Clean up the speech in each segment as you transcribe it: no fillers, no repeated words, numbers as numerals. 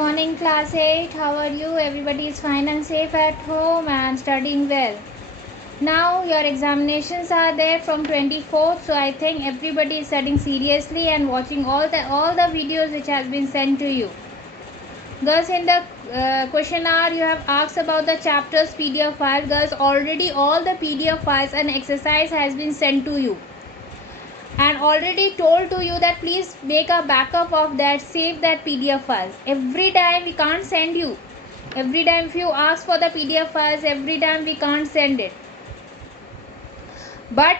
morning, class 8. How are you? Everybody is fine and safe at home and studying well. Now your examinations are there from 24th, so I think everybody is studying seriously and watching all the videos which has been sent to you. Girls, in the question hour you have asked about the chapters PDF file. Girls, already all the PDF files and exercise has been sent to you. And already told to you that please make a backup of that, save that PDF files. Every time we can't send you. Every time if you ask for the PDF files, every time we can't send it. But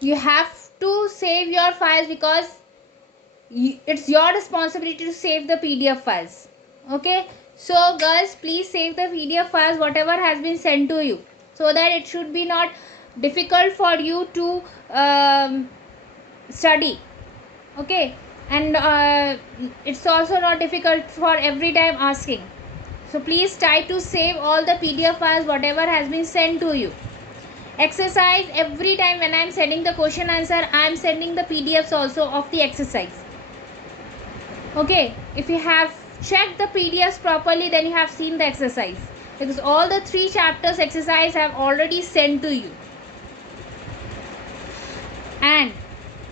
you have to save your files because it's your responsibility to save the PDF files. Okay, so girls, please save the PDF files whatever has been sent to you, so that it should be not difficult for you to study. Okay, and it's also not difficult for every time asking. So please try to save all the PDF files whatever has been sent to you. Exercise, every time when I am sending the question answer, I am sending the PDFs also of the exercise. Okay, if you have checked the PDFs properly, then you have seen the exercise, because all the 3 chapters exercise have already sent to you. And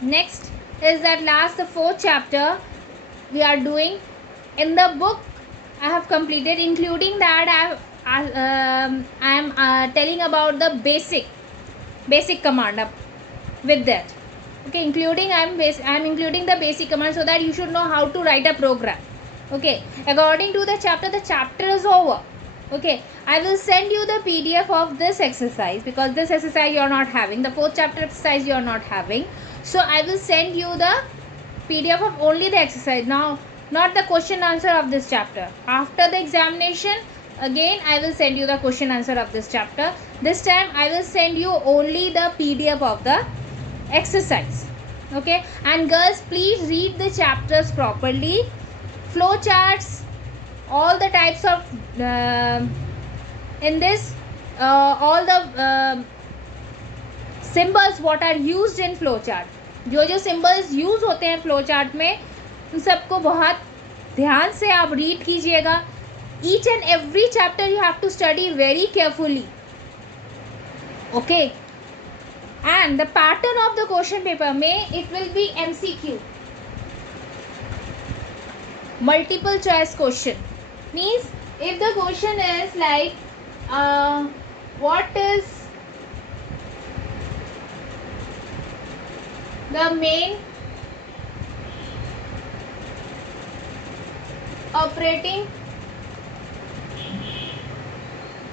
next is that the 4th chapter we are doing. In the book I have completed, including that I am telling about the basic command with that. Okay, including I am including the basic command, so that you should know how to write a program. Okay, according to the chapter is over. Okay, I will send you the PDF of this exercise, because this exercise you are not having, the 4th chapter exercise you are not having. So I will send you the PDF of only the exercise, now not the question answer of this chapter. After the examination, again I will send you the question answer of this chapter. This time I will send you only the PDF of the exercise. Okay, and girls, please read the chapters properly. Flow charts, all the types of in this all the symbols what are used in flow chart, जो symbols use होते हैं flow chart में, उन सबको बहुत ध्यान से आप read कीजिएगा. Each and every chapter you have to study very carefully. Okay, and the pattern of the question paper में it will be MCQ, multiple choice question. Means if the question is like what is the main operating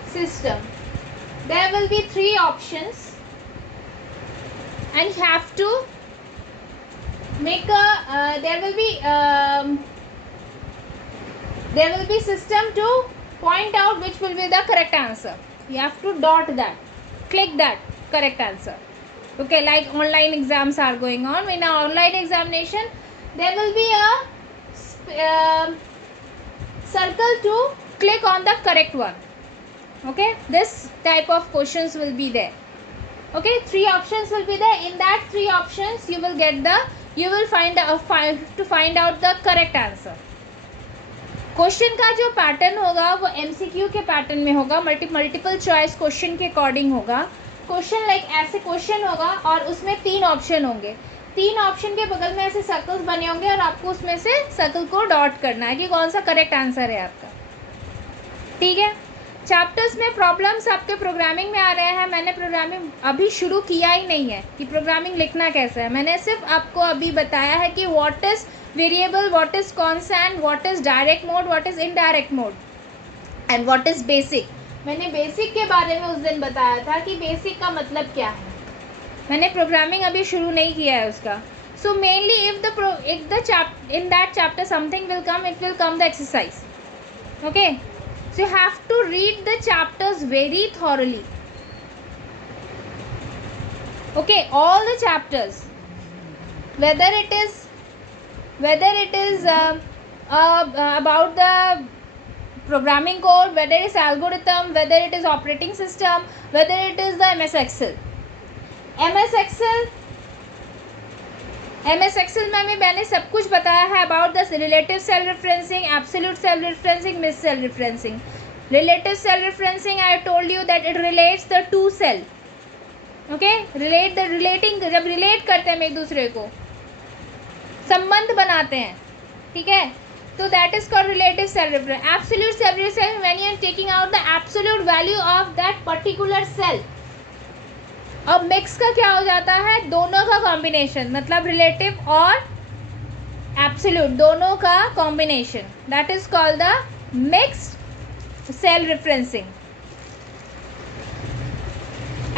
system, there will be 3 options, and you have to make a there will be system to point out which will be the correct answer. You have to dot that, click that correct answer. Okay, like online exams are going on. In an online examination, there will be a circle to click on the correct one. Okay, this type of questions will be there. Okay, 3 options will be there. In that 3 options you will find out the correct answer. Question का जो pattern होगा वो MCQ के pattern में होगा, multiple choice question के according होगा. Question like ऐसे क्वेश्चन होगा और उसमें 3 ऑप्शन होंगे. 3 ऑप्शन के बगल में ऐसे सर्कल्स बने होंगे और आपको उसमें से सर्कल को डॉट करना है कि कौन सा करेक्ट आंसर है आपका. ठीक है, चैप्टर्स में प्रॉब्लम्स आपके प्रोग्रामिंग में आ रहे हैं. मैंने प्रोग्रामिंग अभी शुरू किया ही नहीं है कि प्रोग्रामिंग लिखना कैसा है. मैंने सिर्फ आपको अभी बताया है कि what is variable, what is constant, what is direct mode, what is indirect mode and what is basic. मैंने बेसिक के बारे में उस दिन बताया था कि बेसिक का मतलब क्या है. मैंने प्रोग्रामिंग अभी शुरू नहीं किया है उसका. So mainly in that chapter something will come, it will come the exercise. Okay, so you have to read the chapters very thoroughly. Okay, all the chapters, whether it is about the programming code, whether it is algorithm, whether it is operating system, whether it is the MS Excel. MS Excel MS Excel में मैंने सब कुछ बताया है about the relative cell referencing, absolute cell referencing, mix cell referencing. Relative cell referencing I told you that it relates the to cell. Okay, relating, जब relate करते हैं हम एक दूसरे को, संबंध बनाते हैं, ठीक है, तो that is called relative cell reference. Absolute cell reference when you are taking out the absolute value of that particular cell. अब मिक्स का क्या हो जाता है, दोनों का कॉम्बिनेशन, मतलब रिलेटिव और एब्सोल्यूट दोनों का combination, that is called the mixed cell referencing.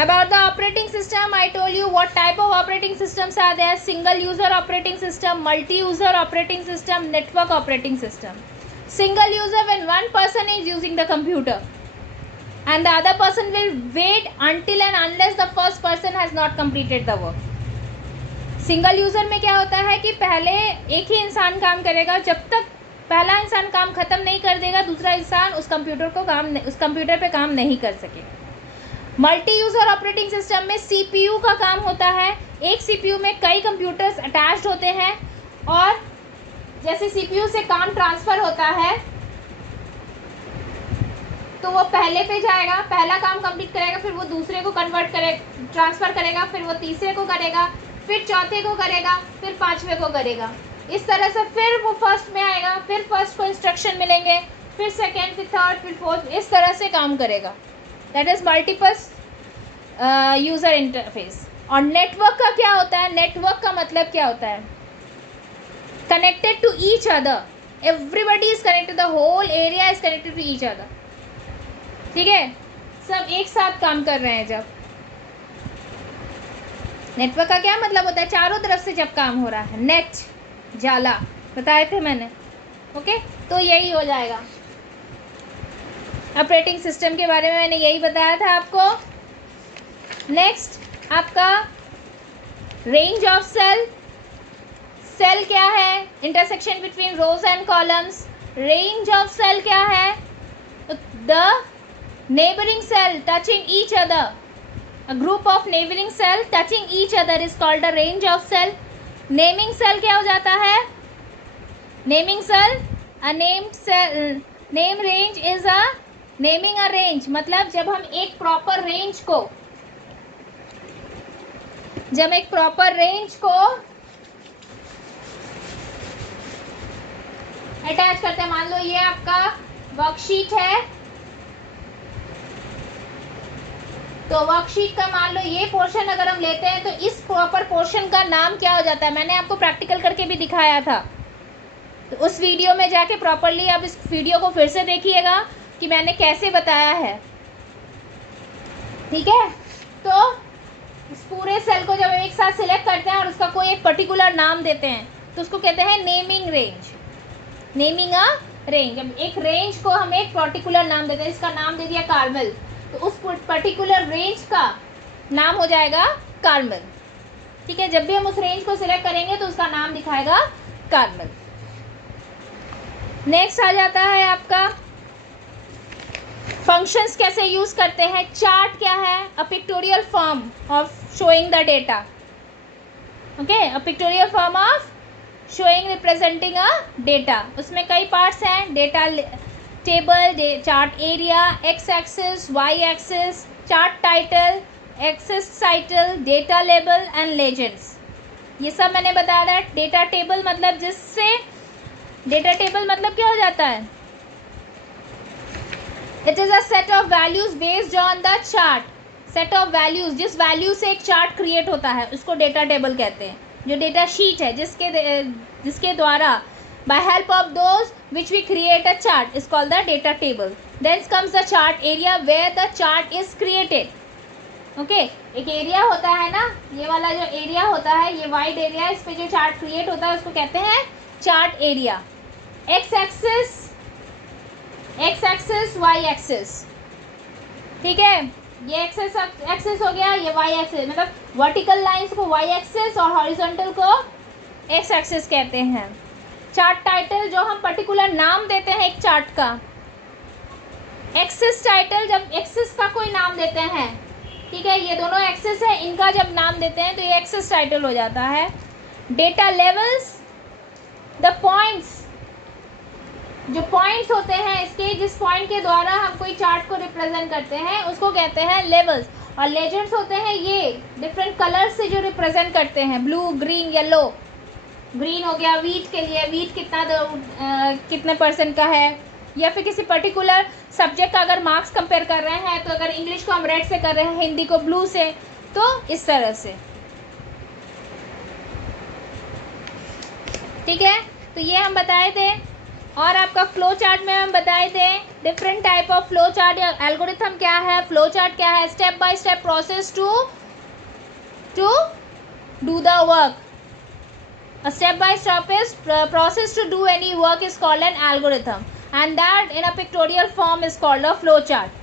About the operating system, I told you what type of operating systems are there. Single user operating system, multi-user operating system, network operating system. Single user when one person is using the computer and the other person will wait until and unless the first person has not completed the work. Single user में क्या होता है कि पहले एक ही इंसान काम करेगा, जब तक पहला इंसान काम खत्म नहीं कर देगा दूसरा इंसान उस कंप्यूटर पे काम नहीं कर सकेगा. मल्टी यूज़र ऑपरेटिंग सिस्टम में CPU का काम होता है. एक CPU में कई कंप्यूटर्स अटैच्ड होते हैं और जैसे CPU से काम ट्रांसफ़र होता है तो वो पहले पे जाएगा, पहला काम कंप्लीट करेगा, फिर वो दूसरे को ट्रांसफ़र करेगा, फिर वो तीसरे को करेगा, फिर चौथे को करेगा, फिर पाँचवें को करेगा. इस तरह से फिर वो फर्स्ट में आएगा, फिर फर्स्ट को इंस्ट्रक्शन मिलेंगे, फिर सेकेंड, फिर थर्ड, फिर फोर्थ, इस तरह से काम करेगा. That is multiple user interface. और नेटवर्क का क्या होता है, नेटवर्क का मतलब क्या होता है, connected to each other, everybody is connected, the whole area is connected to each other. ठीक है, सब एक साथ काम कर रहे हैं. जब नेटवर्क का क्या मतलब होता है, चारों तरफ से जब काम हो रहा है, नेट, जाला बताए थे मैंने. ओके, तो यही हो जाएगा. ऑपरेटिंग सिस्टम के बारे में मैंने यही बताया था आपको. नेक्स्ट आपका रेंज ऑफ सेल. सेल क्या है, intersection between rows and columns. Range of cell क्या है, the neighbouring cell touching each other. A group of neighbouring cell touching each other is called the range of cell. Naming cell क्या हो जाता है, naming cell, a named cell, name range is a naming a range. मतलब जब हम एक proper range को attach करते हैं, मान लो ये आपका वर्कशीट है, तो वर्कशीट का मान लो ये पोर्शन अगर हम लेते हैं तो इस प्रॉपर पोर्शन का नाम क्या हो जाता है. मैंने आपको प्रैक्टिकल करके भी दिखाया था, तो उस वीडियो में जाके प्रॉपरली आप इस वीडियो को फिर से देखिएगा कि मैंने कैसे बताया है. ठीक है, तो इस पूरे सेल को जब एक साथ सिलेक्ट करते हैं और उसका कोई एक पर्टिकुलर नाम देते हैं तो उसको कहते हैं naming range. Naming a range. जब एक रेंज को हम एक पर्टिकुलर नाम देते हैं, इसका नाम दे दिया कार्मेल, तो उस पर्टिकुलर रेंज का नाम हो जाएगा कार्मेल. ठीक है, जब भी हम उस रेंज को सिलेक्ट करेंगे तो उसका नाम दिखाएगा कार्मेल. नेक्स्ट आ जाता है आपका फंक्शंस कैसे यूज करते हैं. चार्ट क्या है, a pictorial form of showing the data. Okay, a pictorial form of showing representing a data. उसमें कई पार्ट्स हैं, data table, chart area, X axis, Y axis, chart title, axis title, data label and legends. ये सब मैंने बताया था. Data table मतलब data table मतलब क्या हो जाता है, it is a set of values based on the chart. Set of values, जिस वैल्यू से एक चार्ट क्रिएट होता है उसको डेटा टेबल कहते हैं. जो डेटा शीट है जिसके द्वारा by help of those which we create a chart is called the data table. Then comes the chart area where the chart is created. Okay, एक एरिया होता है ना, ये वाला जो एरिया होता है, ये वाइड एरिया, इस पे जो चार्ट क्रिएट होता है उसको कहते हैं chart area. X axis, Y axis. ठीक है, ये एक्सिस हो गया, ये वाई एक्सिस, मतलब वर्टिकल लाइंस को वाई एक्सिस और हॉरिजॉन्टल को एक्स एक्सिस कहते हैं. चार्ट टाइटल, जो हम पर्टिकुलर नाम देते हैं एक चार्ट का. एक्सिस टाइटल, जब एक्सिस का कोई नाम देते हैं, ठीक है, ये दोनों एक्सिस है, इनका जब नाम देते हैं तो ये एक्सिस टाइटल हो जाता है. डेटा लेवल्स, द पॉइंट्स, जो पॉइंट्स होते हैं इसके, जिस पॉइंट के द्वारा हम कोई चार्ट को रिप्रेजेंट करते हैं उसको कहते हैं लेवल्स। और लेजेंड्स होते हैं ये डिफरेंट कलर्स से जो रिप्रेजेंट करते हैं, ब्लू, ग्रीन, येलो। ग्रीन हो गया वीट के लिए, वीट कितने % का है, या फिर किसी पर्टिकुलर सब्जेक्ट का अगर मार्क्स कंपेयर कर रहे हैं तो अगर इंग्लिश को हम रेड से कर रहे हैं, हिंदी को ब्लू से, तो इस तरह से। ठीक है, तो ये हम बताए थे। और आपका फ्लो चार्ट में हम बताए थे different type of flow chart या एल्गोरिथम क्या है, फ्लो चार्ट क्या है, step by step process to do the work. A step by step is process to do any work is called an algorithm, and that in a pictorial form is called a flow chart.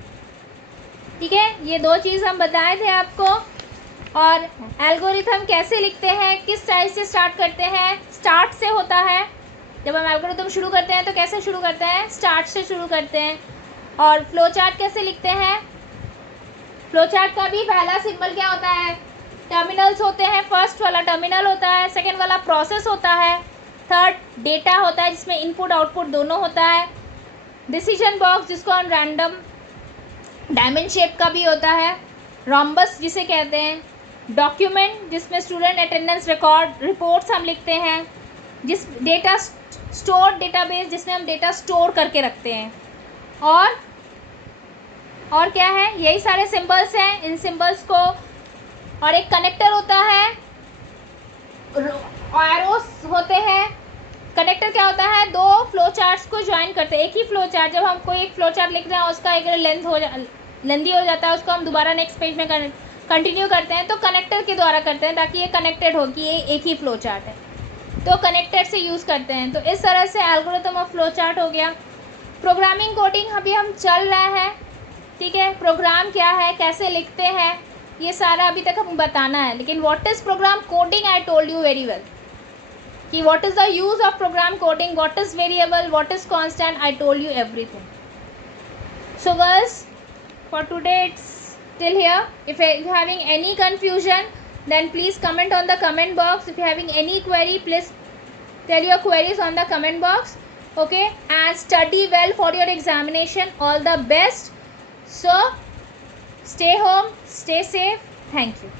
ठीक है, ये दो चीज़ हम बताए थे आपको। और algorithm कैसे लिखते हैं, किस टाइप से स्टार्ट करते हैं, स्टार्ट से होता है। जब हम एल्गोरिथम शुरू करते हैं तो कैसे शुरू करते हैं, स्टार्ट से शुरू करते हैं। और फ्लो चार्ट कैसे लिखते हैं, फ्लो चार्ट का भी पहला सिंबल क्या होता है, टर्मिनल्स होते हैं। फर्स्ट वाला टर्मिनल होता है, सेकेंड वाला प्रोसेस होता है, थर्ड डेटा होता है जिसमें इनपुट आउटपुट दोनों होता है, डिसीजन बॉक्स जिसको हम रैंडम डायमंड शेप का भी होता है, रोम्बस जिसे कहते हैं, डॉक्यूमेंट जिसमें स्टूडेंट अटेंडेंस रिकॉर्ड रिपोर्ट्स हम लिखते हैं, जिस डेटा स्टोर डेटाबेस जिसमें हम डेटा स्टोर करके रखते हैं। और क्या है, यही सारे सिंबल्स हैं। इन सिंबल्स को, और एक कनेक्टर होता है, एरोस होते हैं। कनेक्टर क्या होता है, दो फ्लो चार्ट्स को ज्वाइन करते हैं। एक ही फ्लो चार्ट, जब हम कोई एक फ्लो चार्ट लिख रहे हैं उसका एक लेंदी हो जाता है, उसको हम दोबारा नेक्स्ट पेज में कंटिन्यू करते हैं तो कनेक्टर के द्वारा करते हैं ताकि ये कनेक्टेड हो कि ये एक ही फ्लो चार्ट है, तो कनेक्टेड से यूज़ करते हैं। तो इस तरह से एल्गोरिथम ऑफ फ्लो चार्ट हो गया। प्रोग्रामिंग कोडिंग अभी हम चल रहे हैं, ठीक है। प्रोग्राम क्या है, कैसे लिखते हैं, ये सारा अभी तक हम बताना है। लेकिन what is program coding, I told you very well कि what is the use of program coding, what is variable, what is constant, I told you everything. So girls, for today it's till here. If you're having any confusion, then please comment on the comment box. If you're having any query, please tell your queries on the comment box. Okay, and study well for your examination. All the best. So stay home, stay safe. Thank you.